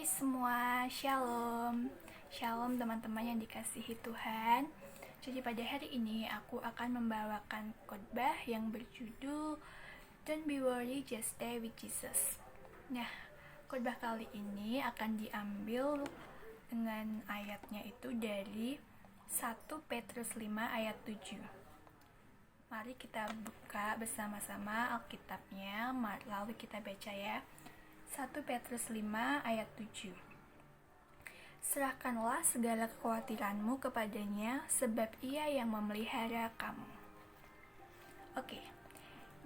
Hai semua, shalom. Shalom teman-teman yang dikasihi Tuhan. Jadi pada hari ini aku akan membawakan khotbah yang berjudul Don't be worried, just stay with Jesus. Nah, khotbah kali ini akan diambil dengan ayatnya itu dari 1 Petrus 5 ayat 7. Mari kita buka bersama-sama Alkitabnya, lalu kita baca ya. 1 Petrus 5 ayat 7. Serahkanlah segala kekhawatiranmu kepadanya, sebab ia yang memelihara kamu. Oke,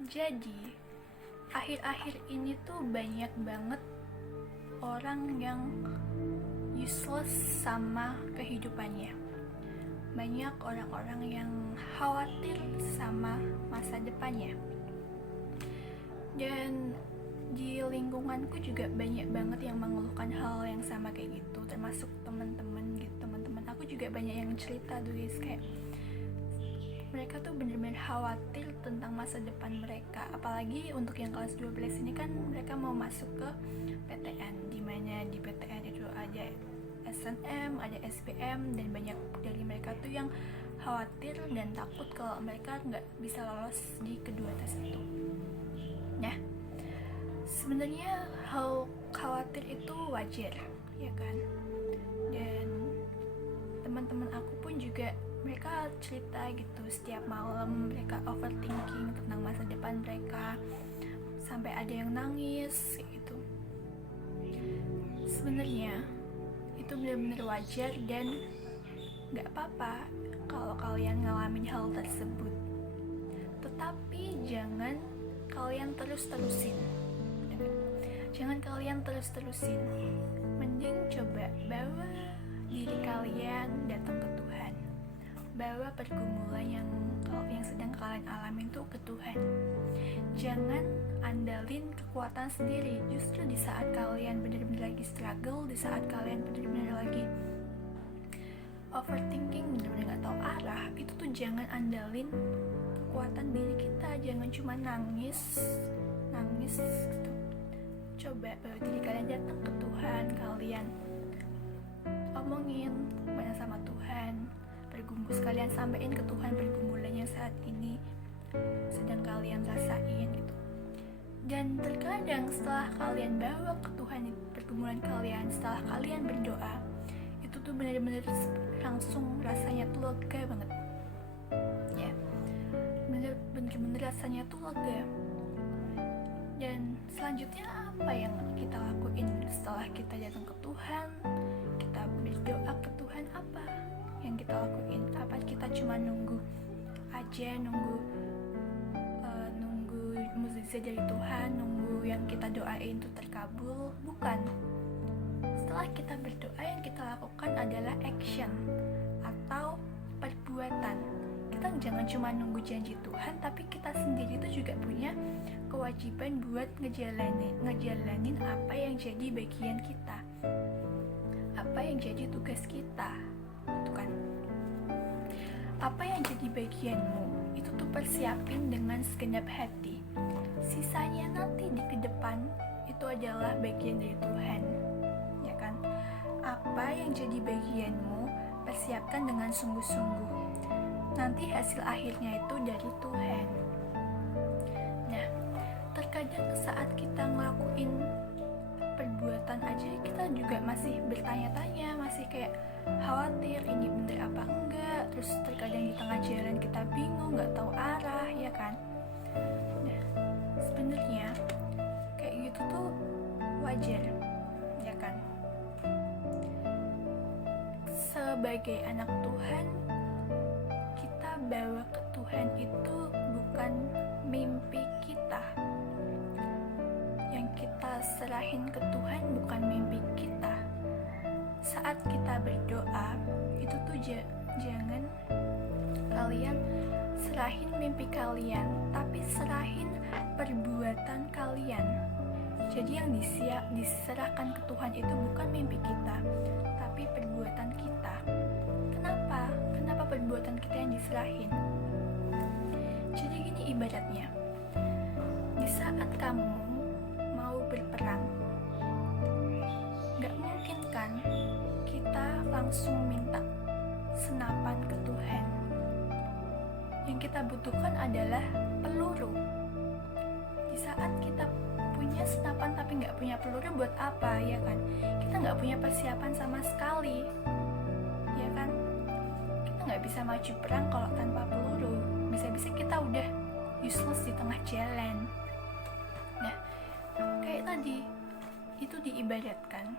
jadi akhir-akhir ini tuh banyak banget orang yang useless sama kehidupannya. Banyak orang-orang yang khawatir sama masa depannya. Dan di lingkunganku juga banyak banget yang mengeluhkan hal yang sama kayak gitu, termasuk teman-teman gitu. Teman-teman aku juga banyak yang cerita tulis kayak mereka tuh benar-benar khawatir tentang masa depan mereka. Apalagi untuk yang kelas 12 ini kan mereka mau masuk ke PTN, dimana di PTN itu ada SNM, ada SBM, dan banyak dari mereka tuh yang khawatir dan takut kalau mereka nggak bisa lolos di kedua tes itu. Nah, sebenarnya hal khawatir itu wajar, ya kan? Dan teman-teman aku pun juga mereka cerita gitu, setiap malam mereka overthinking tentang masa depan mereka, sampai ada yang nangis gitu. Sebenarnya itu benar-benar wajar dan gak apa-apa kalau kalian ngalamin hal tersebut. Tetapi jangan kalian terus-terusin. Jangan kalian terus-terusin. Mending coba bawa diri kalian datang ke Tuhan. Bawa pergumulan yang sedang kalian alamin tuh ke Tuhan. Jangan andalin kekuatan sendiri. Justru di saat kalian benar-benar lagi struggle, di saat kalian benar-benar lagi overthinking, benar-benar gak tahu arah, itu tuh jangan andalin kekuatan diri kita. Jangan cuma nangis gitu. Coba bawa diri kalian datang ke Tuhan, kalian omongin banyak sama Tuhan, sekalian sampein ke Tuhan pergumulannya saat ini sedang kalian rasain gitu. Dan terkadang setelah kalian bawa ke Tuhan pergumulan kalian, setelah kalian berdoa, itu tuh benar-benar langsung rasanya tuh lega banget ya, bener-bener rasanya tuh lega. Dan selanjutnya apa yang kita lakuin setelah kita datang ke Tuhan, kita berdoa ke Tuhan? Apa yang kita lakuin? Apa kita cuma nunggu aja, nunggu mukjizat dari Tuhan, nunggu yang kita doain itu terkabul? Bukan. Setelah kita berdoa, yang kita lakukan adalah action atau perbuatan. Kita jangan cuma nunggu janji Tuhan, tapi kita sendiri itu juga punya kewajiban buat ngejalanin apa yang jadi bagian kita, apa yang jadi tugas kita, itu kan. Apa yang jadi bagianmu itu tuh persiapin dengan segenap hati. Sisanya nanti di ke depan itu adalah bagian dari Tuhan, ya kan? Apa yang jadi bagianmu persiapkan dengan sungguh-sungguh. Nanti hasil akhirnya itu dari Tuhan. Nah, terkadang saat kita ngelakuin perbuatan aja kita juga masih bertanya-tanya, masih kayak khawatir ini bener apa enggak. Terus terkadang di tengah jalan kita bingung, gak tahu arah, ya kan? Nah, sebenarnya kayak gitu tuh wajar, ya kan? Sebagai anak Tuhan, kita bawa ke Tuhan itu bukan mimpi kita. Yang kita serahin ke Tuhan bukan mimpi kita. Saat kita berdoa, itu tuh jangan kalian serahin mimpi kalian, tapi serahin perbuatan kalian. Jadi yang diserahkan ke Tuhan itu bukan mimpi kita, tapi perbuatan kita. Kenapa perbuatan kita yang diserahin? Jadi gini ibaratnya, di saat kamu mau berperang, gak butuhkan, kita langsung minta senapan ke Tuhan. Yang kita butuhkan adalah peluru. Di saat kita punya senapan tapi nggak punya peluru, buat apa, ya kan? Kita nggak punya persiapan sama sekali, ya kan? Kita nggak bisa maju perang kalau tanpa peluru. Bisa-bisa kita udah useless di tengah jalan. Nah, kayak tadi, itu diibaratkan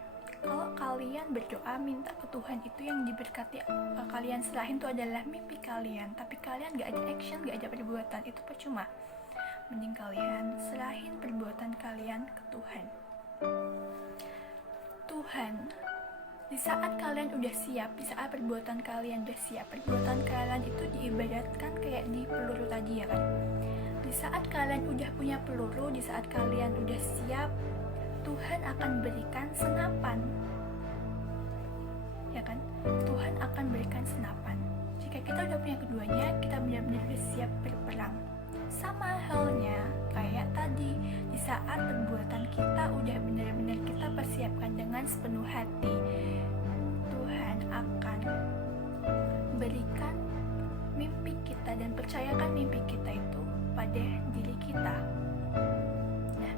kalau kalian berdoa minta ke Tuhan, itu yang diberkati kalian serahin itu adalah mimpi kalian, tapi kalian gak ada action, gak ada perbuatan, itu percuma. Mending kalian serahin perbuatan kalian ke Tuhan. Tuhan, di saat kalian udah siap, di saat perbuatan kalian udah siap, perbuatan kalian itu diibaratkan kayak di peluru tadi, ya kan? Di saat kalian udah punya peluru, di saat kalian udah siap, Tuhan akan berikan senapan, ya kan? Tuhan akan berikan senapan. Jika kita udah punya keduanya, kita benar-benar siap berperang. Sama halnya kayak tadi, di saat perbuatan kita udah benar-benar kita persiapkan dengan sepenuh hati, Tuhan akan berikan mimpi kita dan percayakan mimpi kita itu pada diri kita. Nah,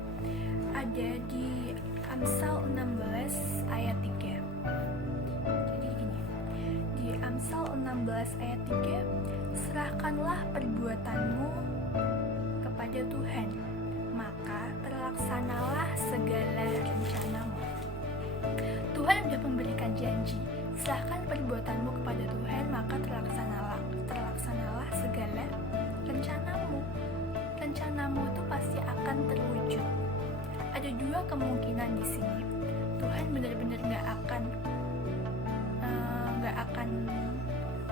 ada di Amsal 16 ayat 3. Jadi gini, di Amsal 16 ayat 3, serahkanlah perbuatanmu kepada Tuhan, maka terlaksanalah segala rencanamu. Tuhan sudah memberikan janji, serahkan perbuatanmu kepada Tuhan, maka terlaksanalah segala rencanamu. Rencanamu itu pasti akan terwujud. Ada dua kemungkinan di sini. Tuhan benar-benar nggak akan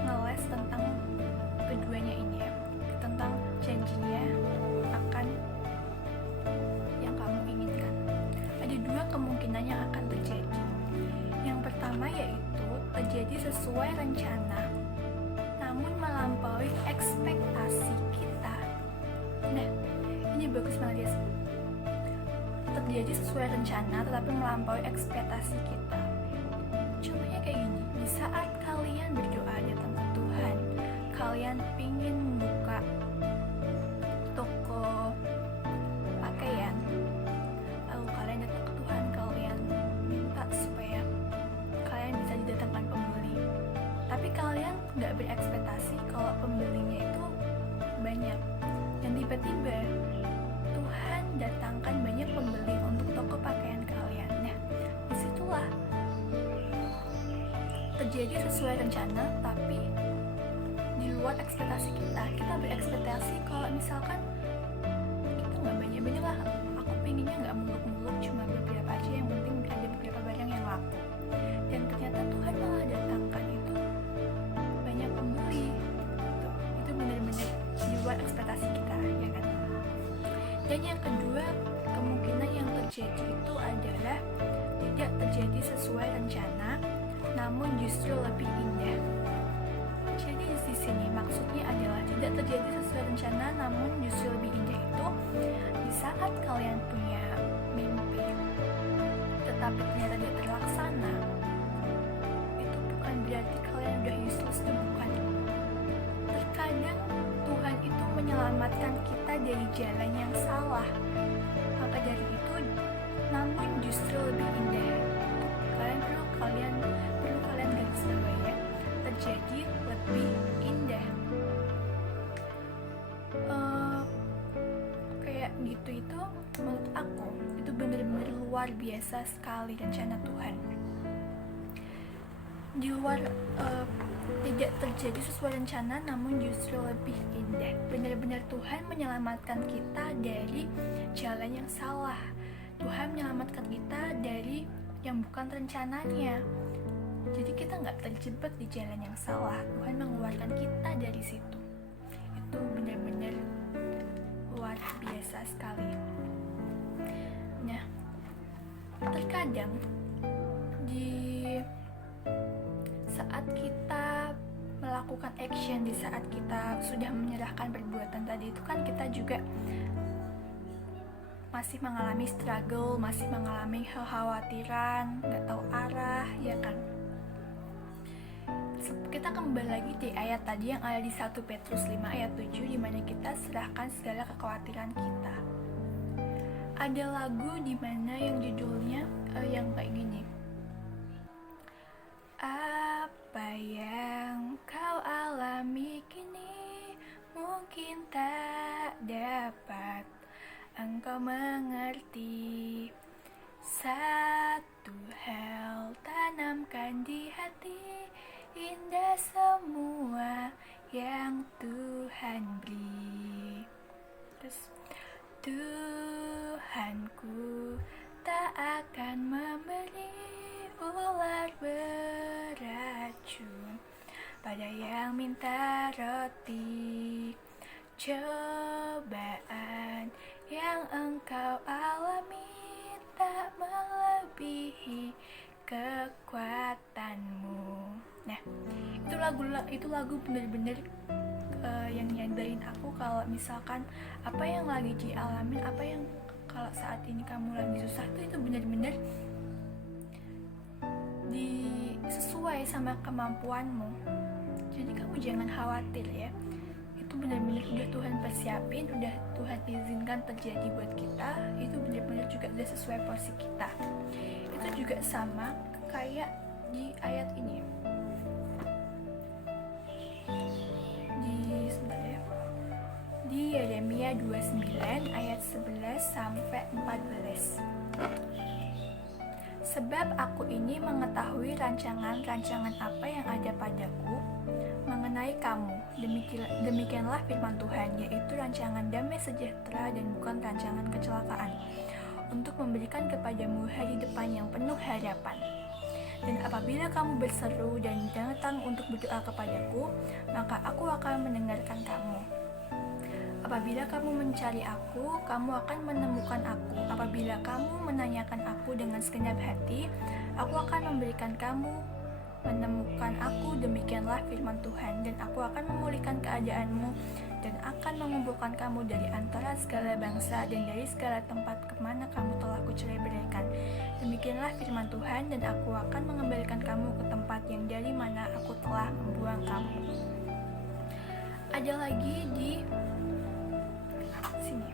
ngeles tentang keduanya ini, ya, tentang janjinya akan yang kamu inginkan. Ada dua kemungkinan yang akan terjadi. Yang pertama yaitu terjadi sesuai rencana, namun melampaui ekspektasi kita. Nah, ini bagus banget ya. Terjadi sesuai rencana tetapi melampaui ekspektasi kita. Contohnya kayak gini, di saat kalian berdoa datang ke Tuhan, kalian pingin buka toko pakaian, lalu kalian datang ke Tuhan, kalian minta supaya kalian bisa didatangkan pembeli, tapi kalian gak berekspektasi kalau pembelinya itu banyak, dan tiba-tiba Tuhan datangkan banyak pembeli untuk toko pakaian kalian. Nah, disitulah terjadi sesuai rencana tapi di luar ekspektasi kita. Kita berekspektasi kalau misalkan kita nggak banyak-banyak lah, aku pinginnya nggak muluk-muluk, cuma beberapa aja, yang penting ada beberapa barang yang laku, dan ternyata Tuhan malah datangkan itu banyak pembeli. Itu benar-benar di luar ekspektasi kita, ya kan? Dan yang kedua, kemungkinan yang terjadi itu adalah tidak terjadi sesuai rencana, namun justru lebih indah. Jadi di sini maksudnya adalah tidak terjadi sesuai rencana, namun justru lebih indah itu di saat kalian punya mimpi, tetapi ternyata tidak terlaksana. Itu bukan berarti kalian udah useless, itu bukan. Terkadang Tuhan itu menyelamatkan kita dari jalan yang salah. Maka dari itu, namun justru lebih indah. Kalian perlu garis bawahi, ya, terjadi lebih indah. Kayak gitu, itu menurut aku itu benar-benar luar biasa sekali rencana Tuhan. Di luar tidak terjadi sesuai rencana, namun justru lebih indah. Benar-benar Tuhan menyelamatkan kita dari jalan yang salah. Tuhan menyelamatkan kita dari yang bukan rencananya. Jadi kita nggak terjebak di jalan yang salah. Tuhan mengeluarkan kita dari situ. Itu benar-benar luar biasa sekali. Nah, terkadang di saat kita melakukan action, di saat kita sudah menyerahkan perbuatan tadi itu kan kita juga masih mengalami struggle, masih mengalami kekhawatiran, gak tahu arah, ya kan? Kita kembali lagi di ayat tadi yang ada di 1 Petrus 5 ayat 7, dimana kita serahkan segala kekhawatiran kita. Ada lagu dimana yang judulnya yang kayak gini. Apa yang kau alami kini mungkin tak dapat engkau mengerti. Satu hal tanamkan di hati, indah semua yang Tuhan beri. Terus, Tuhanku tak akan memberi ular beracun pada yang minta roti. Cobaan yang engkau alami tak melebihi kekuatanmu. Nah, itu lagu bener-bener yang nyadarin aku kalau misalkan apa yang lagi dialamin, apa yang kalau saat ini kamu lagi susah tuh itu bener-bener sesuai sama kemampuanmu. Jadi kamu jangan khawatir ya. Itu benar-benar udah Tuhan persiapin, udah Tuhan izinkan terjadi buat kita. Itu benar-benar juga udah sesuai porsi kita. Itu juga sama kayak di ayat ini. Di Yeremia 29 ayat 11 sampai 14. Sebab aku ini mengetahui rancangan-rancangan apa yang ada padaku mengenai kamu. Demikianlah firman Tuhan, yaitu rancangan damai sejahtera dan bukan rancangan kecelakaan, untuk memberikan kepadamu hari depan yang penuh harapan. Dan apabila kamu berseru dan datang untuk berdoa kepadaku, maka aku akan mendengarkan kamu. Apabila kamu mencari aku, kamu akan menemukan aku. Apabila kamu menanyakan aku dengan segenap hati, aku akan memberikan kamu menemukan aku. Demikianlah firman Tuhan. Dan aku akan memulihkan keadaanmu dan akan mengumpulkan kamu dari antara segala bangsa dan dari segala tempat kemana kamu telah kucerai-beraikan. Demikianlah firman Tuhan, dan aku akan mengembalikan kamu ke tempat yang dari mana aku telah membuang kamu. Ada lagi di sini,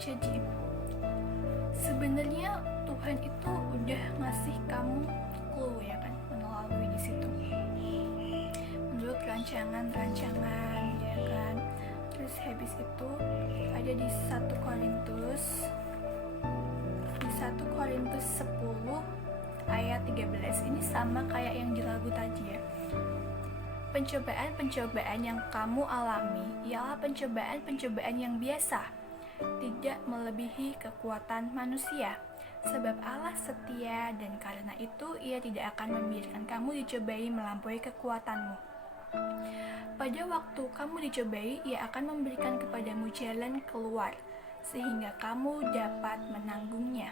jadi sebenarnya Tuhan itu udah ngasih kamu clue ya kan, melalui di situ menurut rancangan ya kan. Terus habis itu ada di 1 Korintus 10 ayat 13. Ini sama kayak yang di lagu tadi ya. Pencobaan-pencobaan yang kamu alami ialah pencobaan-pencobaan yang biasa, tidak melebihi kekuatan manusia. Sebab Allah setia, dan karena itu Ia tidak akan membiarkan kamu dicobai melampaui kekuatanmu. Pada waktu kamu dicobai, Ia akan memberikan kepadamu jalan keluar, sehingga kamu dapat menanggungnya.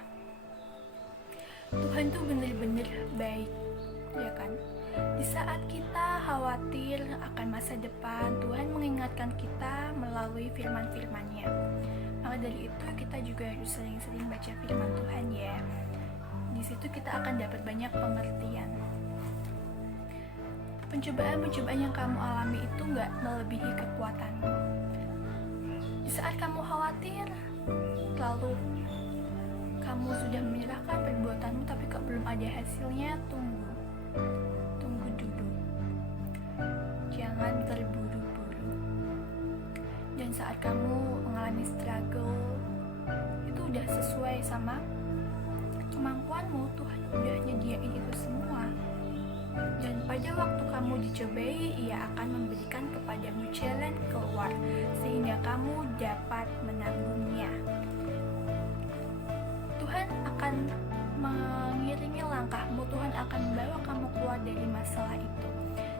Tuhan tuh benar-benar baik, ya kan? Di saat kita khawatir akan masa depan, Tuhan mengingatkan kita melalui firman-firman-Nya. Maka dari itu kita juga harus sering-sering baca firman Tuhan ya. Di situ kita akan dapat banyak pengertian. Pencobaan-pencobaan yang kamu alami itu gak melebihi kekuatanmu. Di saat kamu khawatir, lalu kamu sudah menyerahkan perbuatanmu tapi kok belum ada hasilnya, tunggu dulu. Jangan terburu-buru. Dan saat kamu mengalami struggle, itu udah sesuai sama kemampuanmu. Tuhan udah nyediain itu semua. Dan pada waktu kamu dicobai, Ia akan memberikan kepadamu jalan keluar, sehingga kamu dapat menanggungnya. Tuhan akan mengiringi langkahmu. Tuhan akan membawa kamu keluar dari masalah itu,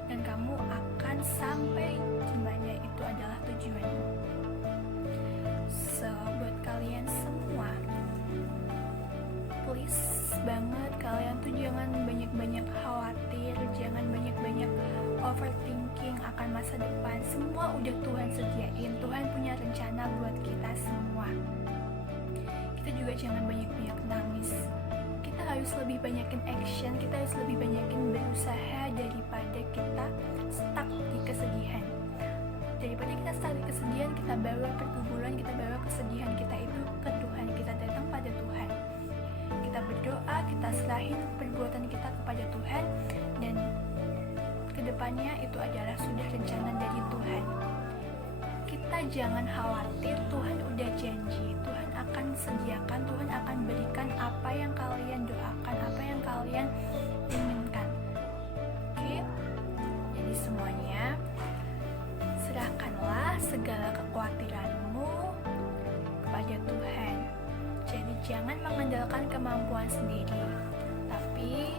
dan kamu akan sampai di mana itu adalah tujuanmu. So, buat kalian semua, please banget kalian tuh jangan banyak-banyak khawatir, jangan banyak-banyak overthinking akan masa depan. Semua udah Tuhan sediain, Tuhan punya rencana buat kita semua. Kita juga jangan banyak-banyak nangis. Kita harus lebih banyakin action, kita harus lebih banyakin berusaha daripada kita stuck di kesedihan. Daripada kita stuck di kesedihan, kita bawa pergumulan, kita bawa kesedihan kita itu ke Tuhan, kita datang pada Tuhan. Kita berdoa, kita serahin perbuatan kita kepada Tuhan, dan kedepannya itu adalah sudah rencana dari Tuhan. Kita jangan khawatir, Tuhan udah janji, Tuhan akan sediakan, Tuhan akan berikan apa yang kalian doakan, apa yang kalian inginkan. Oke, jadi semuanya serahkanlah segala kekhawatiranmu kepada Tuhan. Jadi jangan mengandalkan kemampuan sendiri, tapi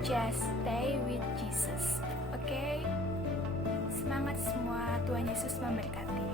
just stay with Jesus. Oke? Semangat semua, Tuhan Yesus memberkati.